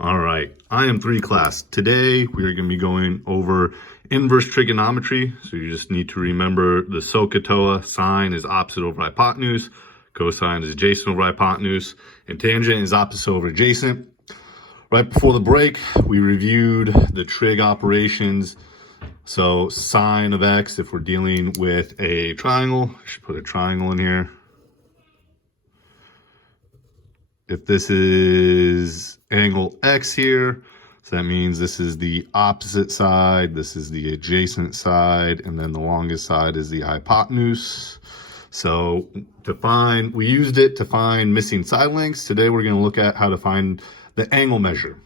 All right, I am 3 class. Today we are going to be going over inverse trigonometry. So you just need to remember the SOHCAHTOA. Sine is opposite over hypotenuse, cosine is adjacent over hypotenuse, and tangent is opposite over adjacent. Right before the break, we reviewed the trig operations. So sine of x, if we're dealing with a triangle, I should put a triangle in here. If this is angle x here, so that means this is the opposite side, this is the adjacent side, and then the longest side is the hypotenuse. So we used it to find missing side lengths. Today we're going to look at how to find the angle measure.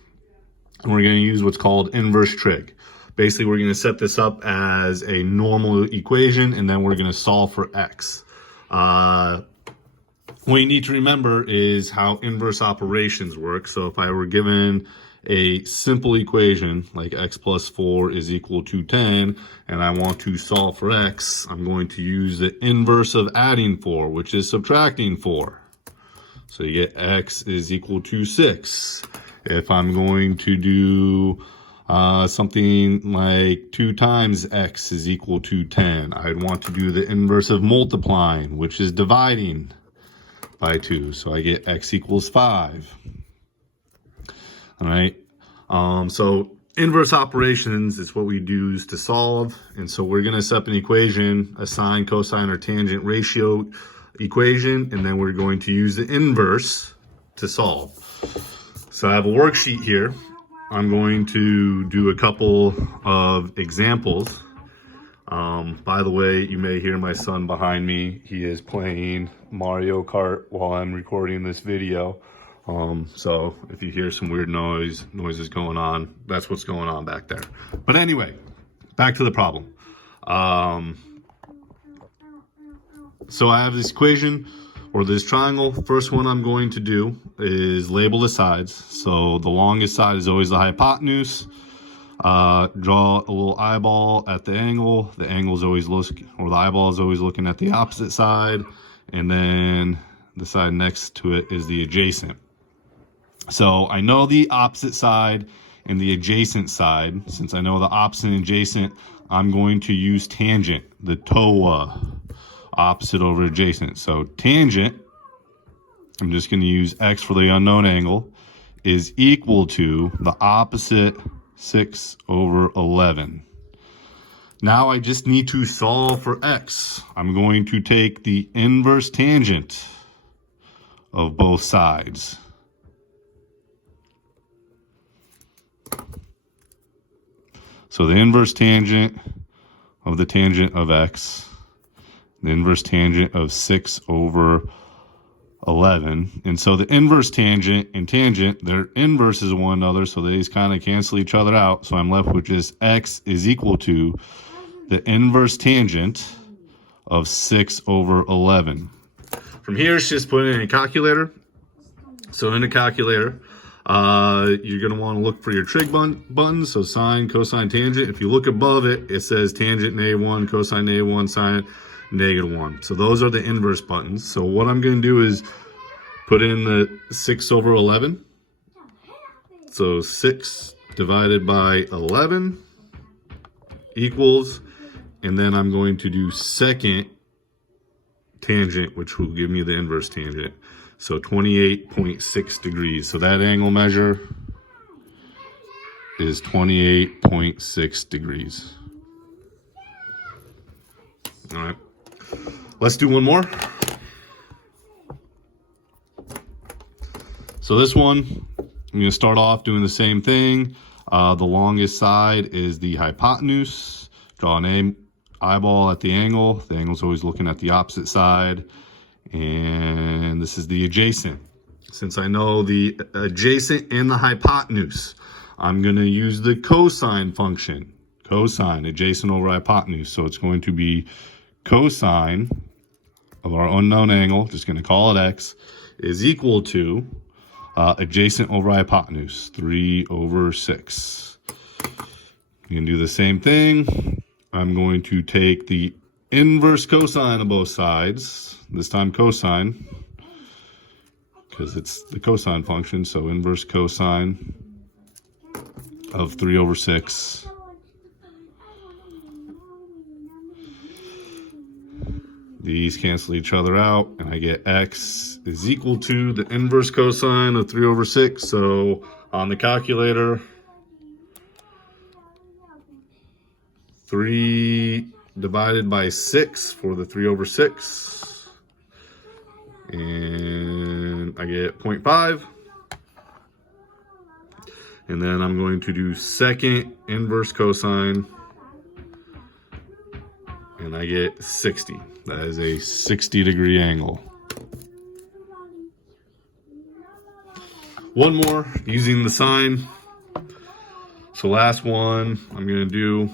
And we're going to use what's called inverse trig. Basically, we're going to set this up as a normal equation, and then we're going to solve for x. What you need to remember is how inverse operations work. So if I were given a simple equation like x plus 4 is equal to 10, and I want to solve for x, I'm going to use the inverse of adding 4, which is subtracting 4. So you get x is equal to 6. If I'm going to do something like 2 times x is equal to 10, I'd want to do the inverse of multiplying, which is dividing by 2. So I get x equals 5. All right. So inverse operations is what we use to solve. And so we're going to set up an equation, a sine, cosine, or tangent ratio equation, and then we're going to use the inverse to solve. So I have a worksheet here. I'm going to do a couple of examples. By the way, you may hear my son behind me. He is playing Mario Kart while I'm recording this video. So if you hear some weird noises going on, that's what's going on back there. But anyway, back to the problem. So I have this equation or this triangle. First one I'm going to do is label the sides. So the longest side is always the hypotenuse. Draw a little eyeball at the angle. The angle is always the eyeball is always looking at the opposite side, and then the side next to it is the adjacent. So I know the opposite side and the adjacent side. Since I know the opposite and adjacent, I'm going to use tangent, the TOA, opposite over adjacent. So tangent, I'm just going to use x for the unknown angle, is equal to the opposite 6 over 11. Now I just need to solve for x. I'm going to take the inverse tangent of both sides. So the inverse tangent of the tangent of x, the inverse tangent of 6 over 11. And so the inverse tangent and tangent, they're inverses of one another, so they just kind of cancel each other out. So I'm left with just x is equal to the inverse tangent of 6 over 11. From here, it's just put in a calculator. So in a calculator, you're going to want to look for your trig buttons. So sine, cosine, tangent. If you look above it, it says tangent -1, cosine -1, sine -1. So those are the inverse buttons. So what I'm going to do is put in the 6 over 11. So 6 divided by 11 equals, and then I'm going to do second tangent, which will give me the inverse tangent. So 28.6 degrees. So that angle measure is 28.6 degrees. All right. Let's do one more. So this one, I'm going to start off doing the same thing. The longest side is the hypotenuse. Draw an eyeball at the angle. The angle's always looking at the opposite side. And this is the adjacent. Since I know the adjacent and the hypotenuse, I'm going to use the cosine function. Cosine, adjacent over hypotenuse. So it's going to be cosine of our unknown angle, just going to call it x, is equal to adjacent over hypotenuse, 3 over 6. You can do the same thing. I'm going to take the inverse cosine of both sides, this time cosine, because it's the cosine function, so inverse cosine of 3/6. These cancel each other out, and I get x is equal to the inverse cosine of 3/6. So on the calculator, 3 divided by 6 for the 3/6. And I get 0.5. And then I'm going to do second inverse cosine, and I get 60. That is a 60-degree angle. One more using the sine. So last one I'm going to do,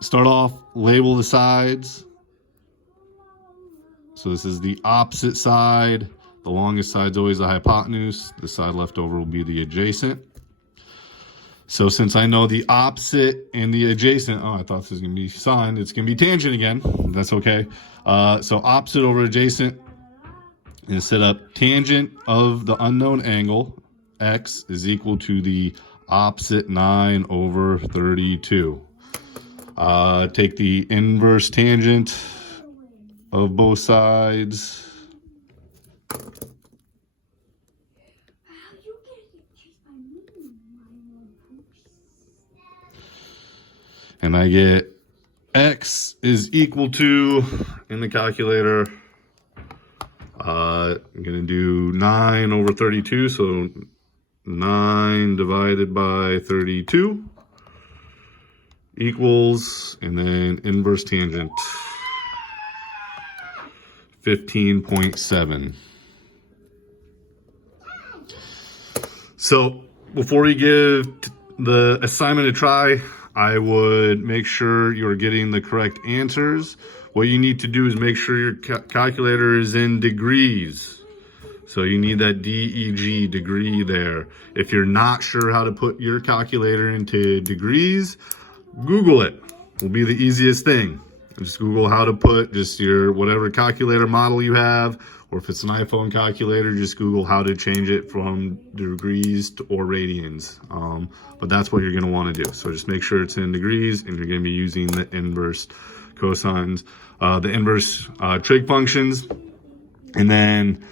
start off, label the sides. So this is the opposite side. The longest side is always the hypotenuse. The side left over will be the adjacent. So since I know the opposite and the adjacent, oh, I thought this was going to be sine. It's going to be tangent again. That's okay. So opposite over adjacent, and set up tangent of the unknown angle, x, is equal to the opposite 9/32. Take the inverse tangent of both sides. And I get x is equal to, in the calculator, I'm going to do 9/32, so 9 divided by 32 equals, and then inverse tangent, 15.7. So before you give the assignment a try, I would make sure you're getting the correct answers. What you need to do is make sure your calculator is in degrees. So you need that DEG, degree there. If you're not sure how to put your calculator into degrees, Google it. Will be the easiest thing. Just Google how to put just your whatever calculator model you have, or if it's an iPhone calculator, just Google how to change it from degrees or radians. But that's what you're going to want to do. So just make sure it's in degrees, and you're going to be using the inverse cosines, the inverse trig functions. And then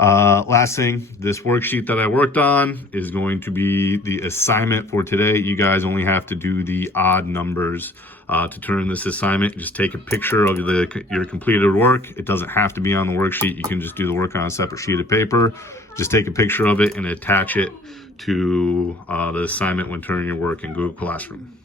last thing, this worksheet that I worked on is going to be the assignment for today. You guys only have to do the odd numbers to turn this assignment. Just take a picture of your completed work. It doesn't have to be on the worksheet. You can just do the work on a separate sheet of paper. Just take a picture of it and attach it to the assignment when turning your work in Google Classroom.